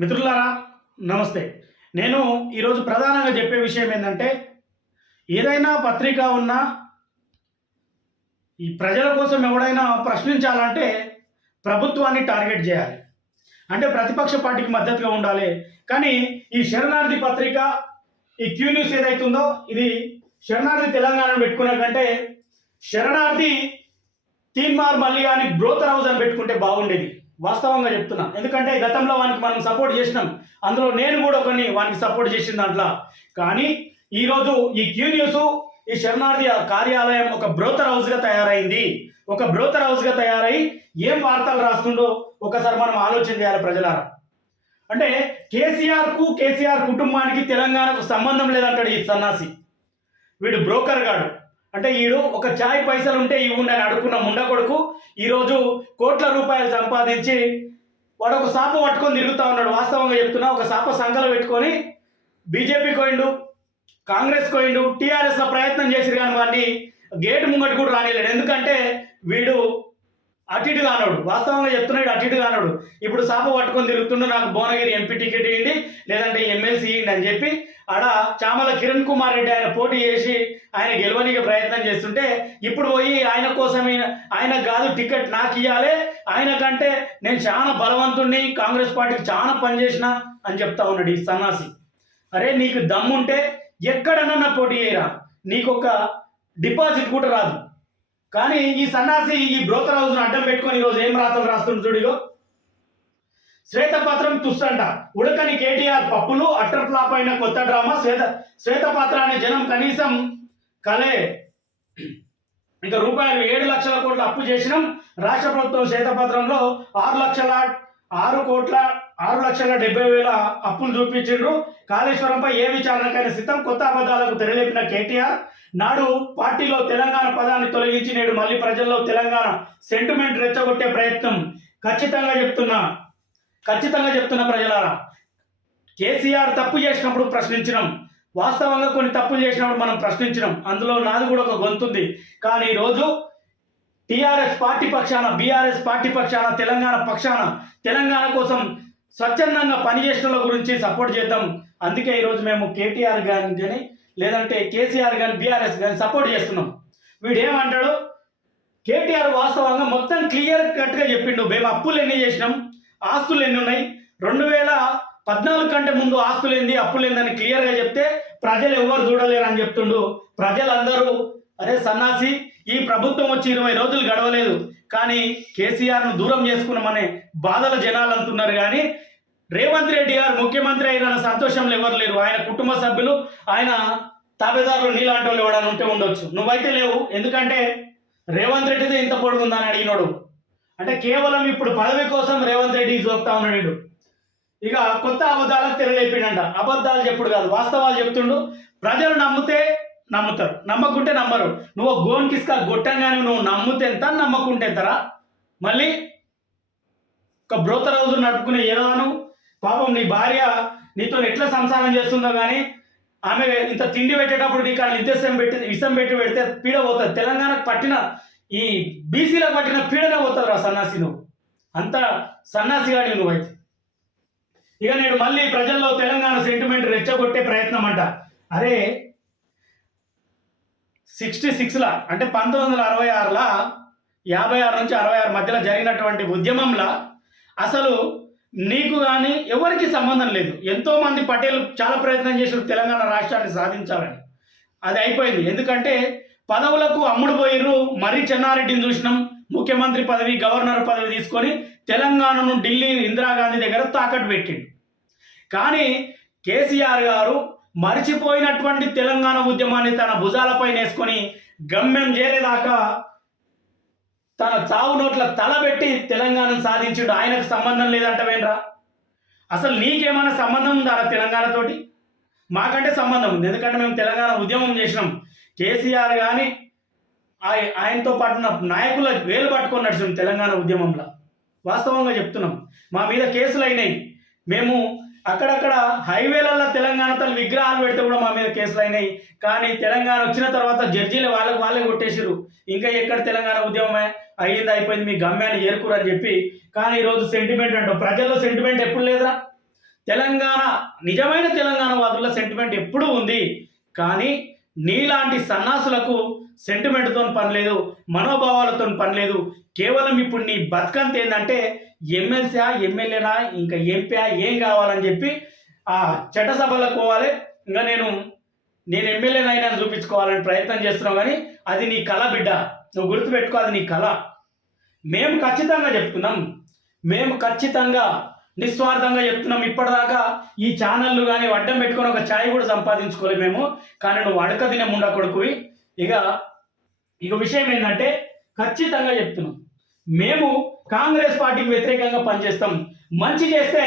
మిత్రులారా నమస్తే. నేను ఈరోజు ప్రధానంగా చెప్పే విషయం ఏంటంటే, ఏదైనా పత్రిక ఉన్నా ఈ ప్రజల కోసం ఎవడైనా ప్రశ్నించాలంటే ప్రభుత్వాన్ని టార్గెట్ చేయాలి. అంటే ప్రతిపక్ష పార్టీకి మద్దతుగా ఉండాలి. కానీ ఈ శరణార్థి పత్రిక, ఈ క్యూ న్యూస్ ఏదైతుందో ఇది శరణార్థి తెలంగాణను పెట్టుకునే కంటే శరణార్థి తీన్మార్ మళ్ళీ అని బ్రోతర్ హౌస్ అని పెట్టుకుంటే బాగుండేది. వాస్తవంగా చెప్తున్నా. ఎందుకంటే గతంలో వానికి మనం సపోర్ట్ చేసినాం. అందులో నేను కూడా వానికి సపోర్ట్ చేసిన దాంట్లో. కానీ ఈరోజు ఈ క్యూ న్యూస్, ఈ శరణార్థి కార్యాలయం ఒక బ్రోతర్ హౌస్గా తయారైంది. ఒక బ్రోతర్ హౌస్గా తయారై ఏం వార్తలు రాస్తుండో ఒకసారి మనం ఆలోచన చేయాలి ప్రజలారా. అంటే కేసీఆర్ కుటుంబానికి తెలంగాణకు సంబంధం లేదంటాడు ఈ సన్నాసి. వీడు బ్రోకర్ గాడు. అంటే వీడు ఒక చాయ్ పైసలు ఉంటే ఇవ్వండి అని అడుక్కున్న ముండ కొడుకు ఈరోజు కోట్ల రూపాయలు సంపాదించి వాడు ఒక సాప పట్టుకొని తిరుగుతూ ఉన్నాడు. వాస్తవంగా చెప్తున్నా, ఒక సాప సంకలు పెట్టుకొని బీజేపీ కోయిండు, కాంగ్రెస్ కోయిండు, టీఆర్ఎస్లో ప్రయత్నం చేసిరు. కానీ వాడిని గేటు ముంగటి కూడా రానిలేడు. ఎందుకంటే వీడు అటు ఇటు కానోడు. వాస్తవంగా చెప్తున్నాడు, అటు ఇటు కానోడు. ఇప్పుడు సాప పట్టుకొని తిరుగుతుండే నాకు భువనగిరి ఎంపీ టికెట్ ఇవ్వండి, లేదంటే ఎమ్మెల్సీ ఇవ్వండి అని చెప్పి ఆడ చామల కిరణ్ కుమార్ రెడ్డి ఆయన పోటీ చేసి ఆయన గెలవనీకి ప్రయత్నం చేస్తుంటే ఇప్పుడు పోయి ఆయన కోసమే, ఆయన కాదు టికెట్ నాకు ఇవ్వాలి, ఆయన కంటే నేను చాలా బలవంతుడిని, కాంగ్రెస్ పార్టీకి చాలా పనిచేసిన అని చెప్తా ఉన్నాడు ఈ సన్నాసి. అరే నీకు దమ్ముంటే ఎక్కడన్నా పోటీ చేయరా, నీకు ఒక డిపాజిట్ కూడా రాదు. కానీ ఈ సన్నాసి ఈ బ్రోకర్ హౌస్ను అడ్డం పెట్టుకొని ఈరోజు ఏం రాతలు రాస్తుంది చూడిగో. శ్వేతపత్రం తుస్సంట, ఉడకని కేటీఆర్ పప్పులు, అట్టర్ ఫ్లాప్ అయిన కొత్త డ్రామా శ్వేతపత్రాన్ని జనం కనీసం కలే. ఇక రూపాయలు 7 లక్షల కోట్ల అప్పు చేసినాం. రాష్ట్ర ప్రభుత్వం శ్వేతపత్రంలో 6,70,000 అప్పులు చూపించిండ్రు. కాళేశ్వరంపై ఏ విచారణకైనా సిద్ధం. కొత్త అబద్ధాలకు తెరలేపిన కేటీఆర్ నాడు పార్టీలో తెలంగాణ పదాన్ని తొలగించి నేడు మళ్ళీ ప్రజల్లో తెలంగాణ సెంటిమెంట్ రెచ్చగొట్టే ప్రయత్నం. ఖచ్చితంగా చెప్తున్న ప్రజలారా, కేసీఆర్ తప్పు చేసినప్పుడు ప్రశ్నించినాం. వాస్తవంగా కొన్ని తప్పులు చేసినప్పుడు మనం ప్రశ్నించినాం. అందులో నాది కూడా ఒక గొంతుంది. కానీ ఈరోజు టీఆర్ఎస్ పార్టీ పక్షాన, బీఆర్ఎస్ పార్టీ పక్షాన, తెలంగాణ పక్షాన, తెలంగాణ కోసం స్వచ్ఛందంగా పనిచేసిన గురించి సపోర్ట్ చేద్దాం. అందుకే ఈరోజు మేము కేటీఆర్ కానీ లేదంటే కేసీఆర్ కానీ బీఆర్ఎస్ కానీ సపోర్ట్ చేస్తున్నాం. వీడేమంటాడు, కేటీఆర్ వాస్తవంగా మొత్తం క్లియర్ కట్గా చెప్పిండు. మేము అప్పులు ఎన్ని చేసినాం, ఆస్తులు ఎన్ని ఉన్నాయి, 2014 కంటే ముందు ఆస్తులు ఏంది, అప్పులు ఏందని క్లియర్గా చెప్తే ప్రజలు ఎవరు చూడలేరు అని చెప్తుండు. ప్రజలందరూ అరే సన్నాసి, ఈ ప్రభుత్వం వచ్చి 20 రోజులు గడవలేదు కానీ కేసీఆర్ను దూరం చేసుకున్నామనే బాధల జనాలు అంటున్నారు. కానీ రేవంత్ రెడ్డి గారు ముఖ్యమంత్రి అయిన సంతోషంలో ఎవరు లేరు. ఆయన కుటుంబ సభ్యులు, ఆయన తాబేదారులు నీలాంటి వాళ్ళు ఎవడని ఉంటే ఉండొచ్చు. నువ్వైతే లేవు. ఎందుకంటే రేవంత్ రెడ్డిదే ఇంత పొడుగుందని అడిగినాడు. అంటే కేవలం ఇప్పుడు పదవి కోసం రేవంత్ రెడ్డి చూపుతా ఉన్నాడు. ఇక కొత్త అబద్ధాలకు తెరలేపిండంట. అబద్ధాలు చెప్పుడు కాదు, వాస్తవాలు చెప్తుండు. ప్రజలు నమ్మితే నమ్ముతారు, నమ్మకుంటే నమ్మరు. నువ్వు గోన్కిస్కా గొట్టంగానే నువ్వు నమ్మితే ఎంత, నమ్మకుంటే ఎంతరా. మళ్ళీ ఒక బ్రోకర్ హౌస్ నడుపుకునే ఏదోను పాపం నీ భార్య నీతో ఎట్లా సంసారం చేస్తుందో కానీ ఆమె ఇంత తిండి పెట్టేటప్పుడు నీకు వాళ్ళు విషం పెట్టి పెడితే పీడ పోతుంది. తెలంగాణకు పట్టిన ఈ బీసీలకు పట్టిన పీడనే పోతుంది రా సన్నాసి. నువ్వు అంత సన్నాసిగాని నువ్వైతే. ఇక నేను మళ్ళీ ప్రజల్లో తెలంగాణ సెంటిమెంట్ రెచ్చగొట్టే ప్రయత్నం అంట. అరే 66లా అంటే 1966లా 56 నుంచి 66 మధ్యలో జరిగినటువంటి ఉద్యమంలో అసలు నీకు కానీ ఎవరికి సంబంధం లేదు. ఎంతోమంది పటేల్ చాలా ప్రయత్నం చేశారు తెలంగాణ రాష్ట్రాన్ని సాధించాలని. అది అయిపోయింది. ఎందుకంటే పదవులకు అమ్ముడు పోయిర్రు. మర్రి చెన్నారెడ్డిని చూసినాం, ముఖ్యమంత్రి పదవి, గవర్నర్ పదవి తీసుకొని తెలంగాణను ఢిల్లీ ఇందిరాగాంధీ దగ్గర తాకట్టు పెట్టిండు. కానీ కేసీఆర్ గారు మరిచిపోయినటువంటి తెలంగాణ ఉద్యమాన్ని తన భుజాలపై నేసుకొని గమ్యం చేరేదాకా తన చావు నోట్ల తలబెట్టి తెలంగాణను సాధించిండు. ఆయనకు సంబంధం లేదంటవేంద్రా? అసలు నీకేమైనా సంబంధం ఉందా తెలంగాణతోటి? మాకంటే సంబంధం ఉంది. ఎందుకంటే మేము తెలంగాణ ఉద్యమం చేసినాం. కేసీఆర్ కానీ ఆయనతో పాటు నాయకుల వేలు పట్టుకొని నడిచినాం తెలంగాణ ఉద్యమంలో. వాస్తవంగా చెప్తున్నాం. మా మీద కేసులు అయినాయి. మేము అక్కడక్కడ హైవేలలో తెలంగాణ తల్లి విగ్రహాలు పెడితే కూడా మా మీద కేసులు అయినాయి. కానీ తెలంగాణ వచ్చిన తర్వాత జడ్జీలు వాళ్ళే కొట్టేసారు. ఇంకా ఎక్కడ తెలంగాణ ఉద్యమమే అయ్యింది, అయిపోయింది, మీ గమ్యాన్ని చేరుకురు అని చెప్పి. కానీ ఈరోజు సెంటిమెంట్ అంటాం. ప్రజల్లో సెంటిమెంట్ ఎప్పుడు లేదురా? తెలంగాణ నిజమైన తెలంగాణ వాదుల సెంటిమెంట్ ఎప్పుడూ ఉంది. కానీ నీలాంటి సన్నాసులకు సెంటిమెంట్తో పని లేదు, మనోభావాలతో పని లేదు. కేవలం ఇప్పుడు నీ బతుకంత ఏంటంటే ఎమ్మెల్సీ ఎమ్మెల్యేనా ఇంకా ఎంపీ ఏం కావాలని చెప్పి ఆ చట్టసభలకు పోవాలి. ఇంకా నేను ఎమ్మెల్యేనైనా చూపించుకోవాలని ప్రయత్నం చేస్తున్నావు. కానీ అది నీ కళ బిడ్డ, నువ్వు గుర్తుపెట్టుకో, అది నీ కళ. మేము ఖచ్చితంగా చెప్తున్నాం, మేము ఖచ్చితంగా నిస్వార్థంగా చెప్తున్నాం. ఇప్పటిదాకా ఈ ఛానళ్ళు కానీ అడ్డం పెట్టుకొని ఒక ఛాయ్ కూడా సంపాదించుకోలేము మేము. కానీ నువ్వు అడక తినే ముండ కొడుకువి. ఇక విషయం ఏంటంటే ఖచ్చితంగా చెప్తున్నాం, మేము కాంగ్రెస్ పార్టీకి వ్యతిరేకంగా పనిచేస్తాం. మంచి చేస్తే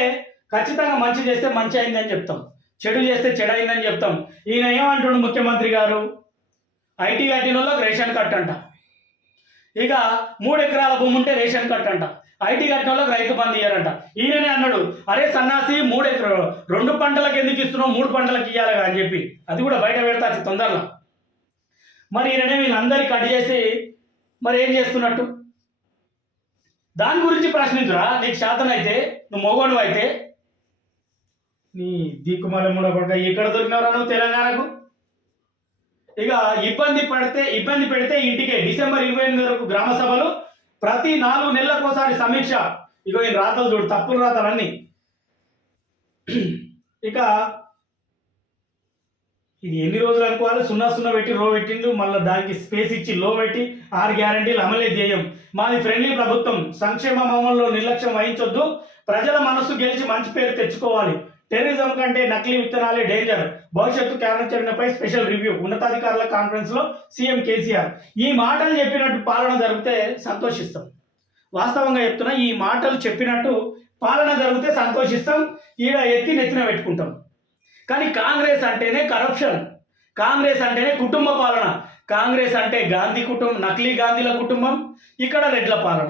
ఖచ్చితంగా మంచి చేస్తే మంచి అయిందని చెప్తాం, చెడు చేస్తే చెడు అయిందని చెప్తాం. ఈయన ఏమంటుండు ముఖ్యమంత్రి గారు, ఐటీ కట్టిన వాళ్ళకి రేషన్ కార్డు అంట. ఇక 3 ఎకరాల భూమి ఉంటే రేషన్ కార్డు అంట. ఐటీ కట్టిన వాళ్ళకి రైతు బంధు ఇయ్యారంట. ఈయననే అన్నాడు, అరే సన్నాసి 3 ఎకరాలు 2 పంటలకు ఎందుకు ఇస్తున్నావు, 3 పంటలకు ఇవ్వాలి అని చెప్పి. అది కూడా బయట పెడతా అతి తొందరలో. మరి ఈయననే వీళ్ళందరికీ కట్ చేసి మరి ఏం చేస్తున్నట్టు? దాని గురించి ప్రశ్నించురా, నీకు శాతనైతే, నువ్వు మొగోడు అయితే. నీ దిక్కుమాల మూడ కొడుక ఎక్కడ దొరికినవరా నువ్వు తెలంగాణకు? ఇక ఇబ్బంది పెడితే ఇంటికే. డిసెంబర్ 28 వరకు గ్రామ సభలు, ప్రతి 4 నెలలకు ఒకసారి సమీక్ష. ఇక ఈ రాతలు చూడు, తప్పులు రాతలన్నీ. ఇక ఇది ఎన్ని రోజులు అనుకోవాలి? 0 పెట్టి రో పెట్టిండు, మళ్ళీ దానికి స్పేస్ ఇచ్చి లో పెట్టి 6 గ్యారంటీలు అమలే ధ్యేయం. మాది ఫ్రెండ్లీ ప్రభుత్వం, సంక్షేమ అమల్లో నిర్లక్ష్యం వహించొద్దు, ప్రజల మనస్సు గెలిచి మంచి పేరు తెచ్చుకోవాలి, టెర్రరిజం కంటే నకిలీ విత్తనాలే డేంజర్, భవిష్యత్తు కార్యాచరణపై స్పెషల్ రివ్యూ, ఉన్నతాధికారుల కాన్ఫరెన్స్ లో సీఎం కేసీఆర్. ఈ మాటలు చెప్పినట్టు పాలన జరిగితే సంతోషిస్తాం. వాస్తవంగా చెప్తున్నా, ఈ మాటలు చెప్పినట్టు పాలన జరిగితే సంతోషిస్తాం, ఈడ ఎత్తి నెత్తిన పెట్టుకుంటాం. కానీ కాంగ్రెస్ అంటేనే కరప్షన్, కాంగ్రెస్ అంటేనే కుటుంబ పాలన, కాంగ్రెస్ అంటే గాంధీ కుటుంబం, నకిలీ గాంధీల కుటుంబం, ఇక్కడ రెడ్ల పాలన.